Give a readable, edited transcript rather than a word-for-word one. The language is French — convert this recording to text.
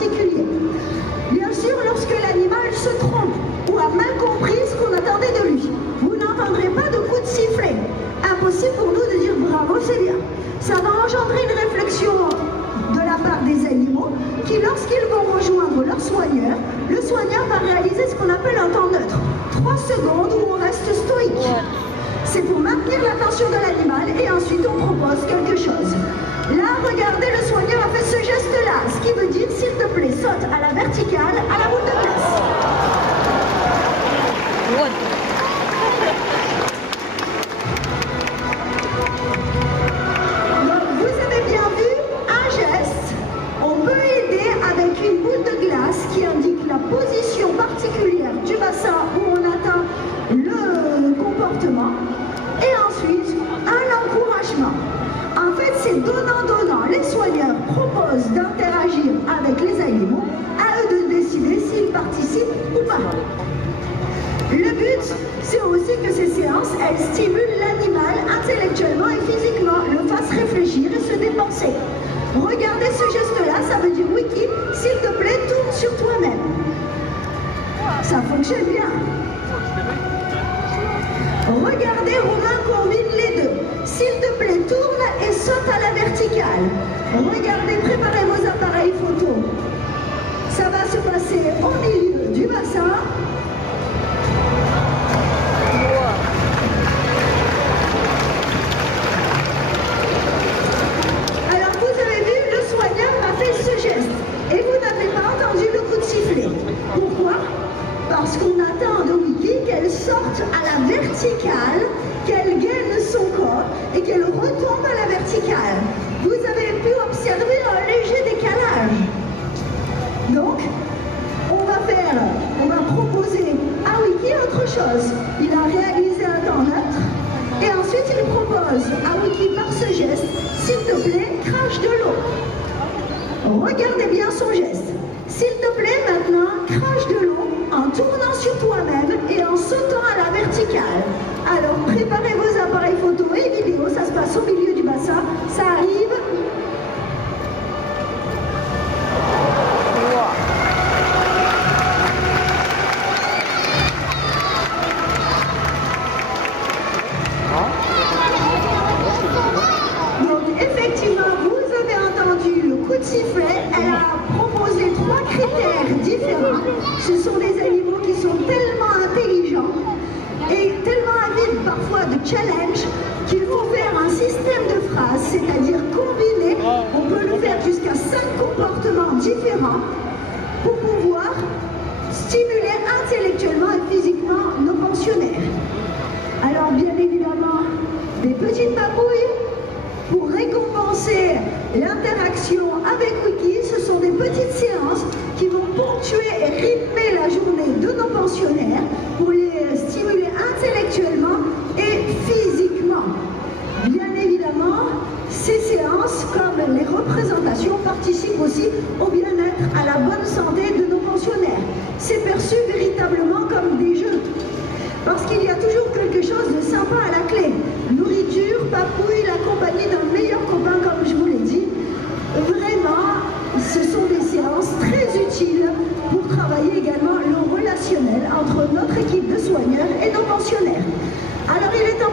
particulier. Bien sûr, lorsque l'animal se trompe ou a mal compris ce qu'on attendait de lui, vous n'entendrez pas de coup de sifflet. Impossible pour nous de dire bravo, c'est bien. Ça va engendrer une réflexion de la part des animaux qui, lorsqu'ils vont rejoindre leur soigneur, le soigneur va réaliser ce qu'on appelle un temps neutre. 3 secondes où on reste stoïque. C'est pour maintenir l'attention de l'animal et ensuite on propose quelque chose. Là, regardez, le soigneur a fait ce geste-là, ce qui veut dire, s'il te plaît, saute à la verticale, à la boule de glace. Donc, vous avez bien vu un geste. On peut aider avec une boule de glace qui indique la position particulière du bassin où on atteint le comportement. Et ensuite, un encouragement. En fait, c'est donnant-donnant. Les soigneurs proposent d'interagir avec les animaux, à eux de décider s'ils participent ou pas. Le but, c'est aussi que ces séances, elles stimulent l'animal intellectuellement et physiquement, le fassent réfléchir et se dépenser. Regardez ce geste-là, ça veut dire Wiki, s'il te plaît, tourne sur toi-même. Ça fonctionne bien. Regardez, Romain combine les deux. S'il te plaît, tourne et saute à la verticale. Regardez, préparez vos appareils photo. Ça va se passer au milieu du bassin. Alors, vous avez vu, le soigneur a fait ce geste. Et vous n'avez pas entendu le coup de sifflet. Pourquoi ? Parce qu'on attend de Wiki qu'elle sorte à la verticale, qu'elle gaine son corps et qu'elle retombe à la verticale. Vous avez pu observer un léger décalage. Donc, on va proposer à Wiki autre chose. Il a réalisé un temps neutre et ensuite il propose à Wiki par ce geste, s'il te plaît, crache de l'eau. Regardez bien son geste. S'il te plaît, maintenant, crache de l'eau en tournant sur toi-même et en sautant à la verticale. Alors, préparez vos appareils photo et vidéo, ça se passe au milieu du bassin, ça arrive. Donc, effectivement, vous avez entendu le coup de sifflet, elle a proposé 3 critères différents. Ce sont des animaux qui sont tellement intelligents et tellement avides parfois de challenge qu'il faut faire un système de phrases, c'est-à-dire combiner. On peut le faire jusqu'à 5 comportements différents pour pouvoir stimuler intellectuellement et physiquement nos pensionnaires. Alors bien évidemment, des petites papouilles pour récompenser l'interaction avec Wiki. Ce sont des petites séances qui vont ponctuer et rythmer la journée de nos pensionnaires pour les stimuler intellectuellement et physiquement. Bien évidemment, ces séances, comme les représentations, participent aussi au bien-être, à la bonne santé de nos pensionnaires. C'est perçu véritablement comme des jeux. Parce qu'il y a toujours quelque chose de sympa à la clé. Nourriture, papouille, la compagnie d'un meilleur copain, comme je vous l'ai dit. Vraiment, ce sont des séances très utiles pour travailler également le relationnel entre notre équipe de soigneurs et nos pensionnaires. Alors il est temps